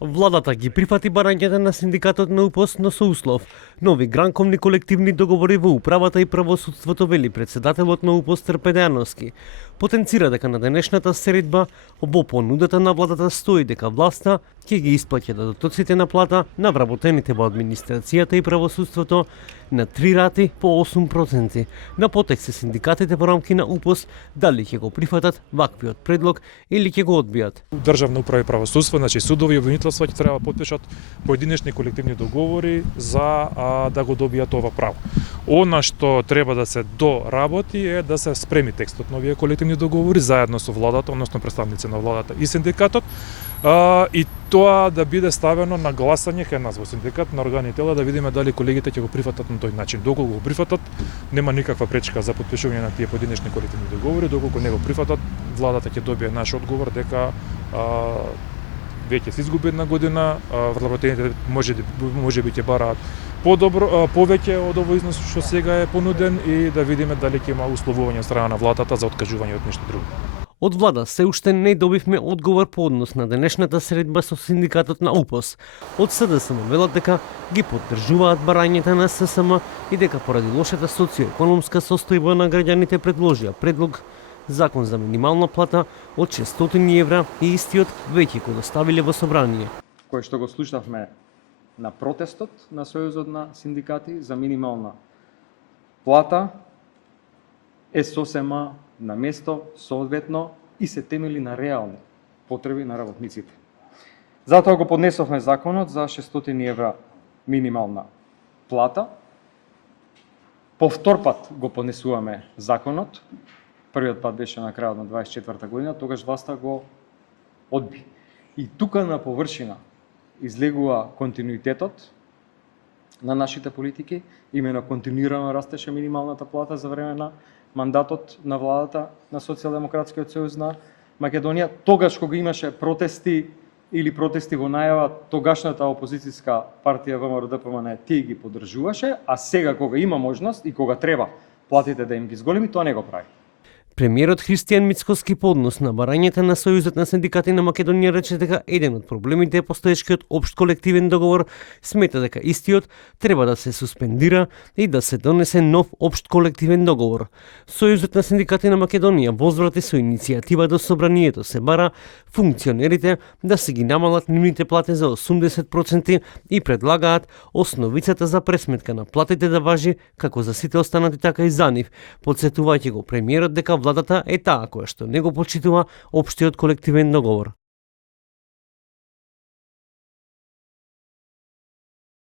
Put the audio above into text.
Владата ги прифати барањата на синдикатот на УПОС, но со услов. Нови гранковни колективни договори во управата и правосудството, вели председателот на УПОС Трпе Дејановски. Потенцира дека на денешната средба во понудата на владата стои дека власта ќе ги исплаќа дотоците на плата на вработените во администрацијата и правосудството на 3 рати по 8%. На потек се синдикатите во рамки на УПОС дали ќе го прифатат ваквиот предлог или ќе го одбијат. Државна управа и правосудство, значи судови и обвинителства ќе треба да потпишат поединечни колективни договори за да го добијат ова право. Она што треба да се доработи е да се спреми текстот на овие колективни договори заедно со владата, односно представници на владата и синдикатот, и тоа да биде ставено на гласање кај нас во синдикат на органи и тела, да видиме дали колегите ќе го прифатат на тој начин. Доколку го прифатат, нема никаква пречка за потпишување на тие поединечни колективни договори. Доколку не го прифатат, владата ќе добие наш одговор дека веќе се изгуби една година, вработените можеби ќе бараат повеќе од овој износ што сега е понуден, и да видиме дали ќе има условување од страна на владата за откажување од нешто друго. Од влада се уште не добивме одговор по однос на денешната средба со синдикатот на УПОС. Од СДСМ велат дека ги поддржуваат барањата на ССМ и дека поради лошата социоекономска состојба на граѓаните предложија предлог закон за минимална плата од 600 евра и истиот веќе го доставиле во собрание. Кој што го слушавме на протестот на Сојузот на синдикати за минимална плата е сосема на место, соодветно, и се темели на реални потреби на работниците. Затоа го поднесовме законот за 600 евра минимална плата. Повтор пат го поднесуваме законот. Првиот пат беше на крајот на 24-та година, тогаш власта го одби. И тука на површина излегува континуитетот на нашите политики, имено континуирано растеше минималната плата за време на мандатот на владата на Социјалдемократскиот сојуз на Македонија. Тогаш кога имаше протести или протести во најава, тогашната опозицијска партија ВМРО-ДПМН тие ги поддржуваше, а сега кога има можност и кога треба платите да им ги зголеми, тоа не го прави. Премиерот Христијан Мицкоски по однос на барањата на Сојузот на синдикати на Македонија рече дека еден од проблемите е постоечкиот општ колективен договор, смета дека истиот треба да се суспендира и да се донесе нов општ колективен договор. Сојузот на синдикати на Македонија возврати со иницијатива до собранието се бара функционерите да се ги намалат нивните плати за 80% и предлагаат основицата за пресметка на платите да важи како за сите останати така и за нив, потсетувајќи го премиерот дека владата е таа која што не го почитува општиот колективен договор.